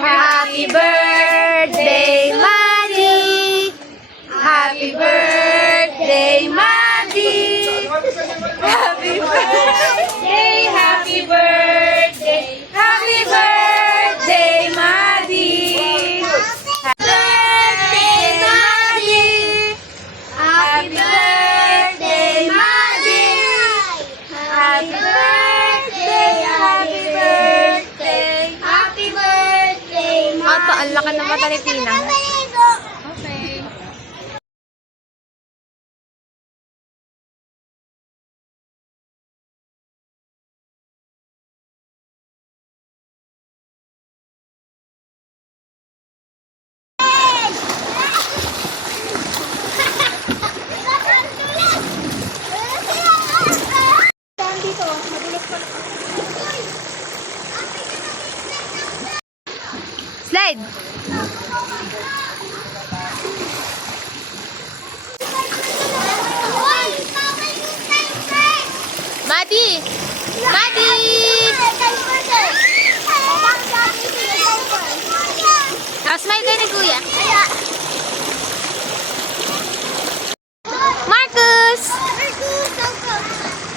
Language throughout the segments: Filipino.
Happy birthday, Maddie! Happy birthday, Maddie! Happy birthday, happy birthday, happy birthday, Maddie! Happy birthday, Maddie! Happy birthday, Maddie! Happy birthday, happy birthday, happy birthday, Maddie! Ato, ang laki ng mata ni Tina. Okay. Slide! Maddie! Maddie! Smile kayo ni Kuya. Marcus!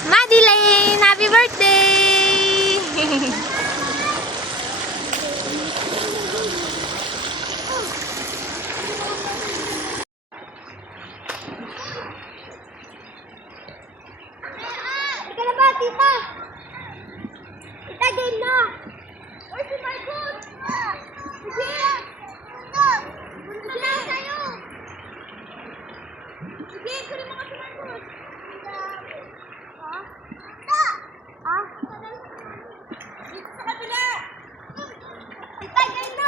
Madeline! Happy birthday! Ika na ba, tita? Tita, game na! Where's si Marcos? Sige! Punta na sa'yo! Sige, kunin mo ka si Marcos! Ha? Tita! Ha? Dito sa kabila! Tita, game na!